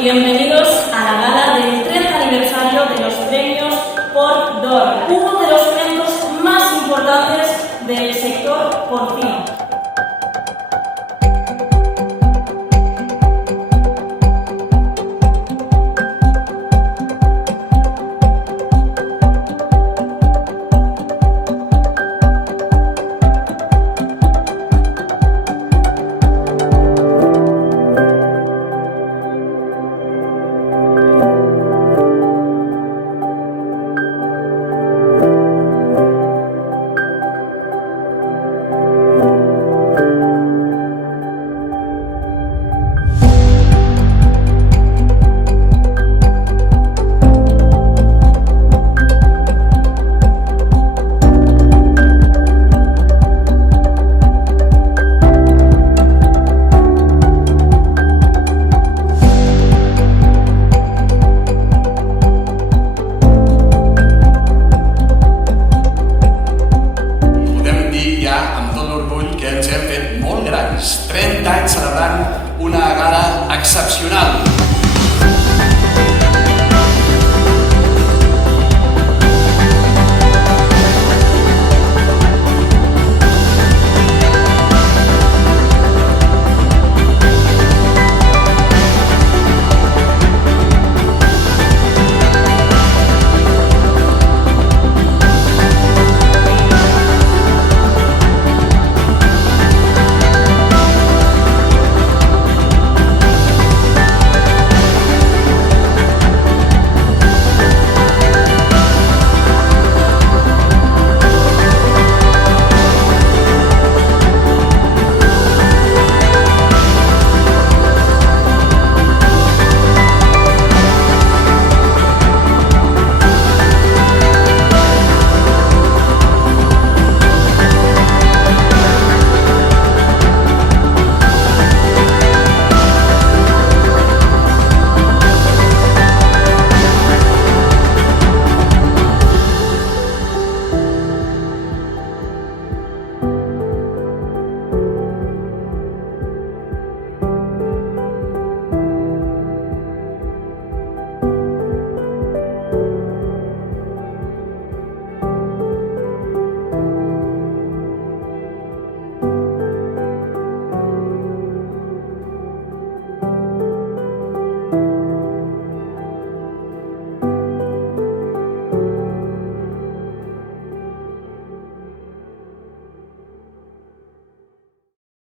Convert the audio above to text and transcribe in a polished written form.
Bienvenidos a la gala del 30 aniversario de los premios Porc d'Or, uno de los eventos más importantes del sector porcino. Que ens hem fet molt grans, 30 anys celebrant una gala excepcional.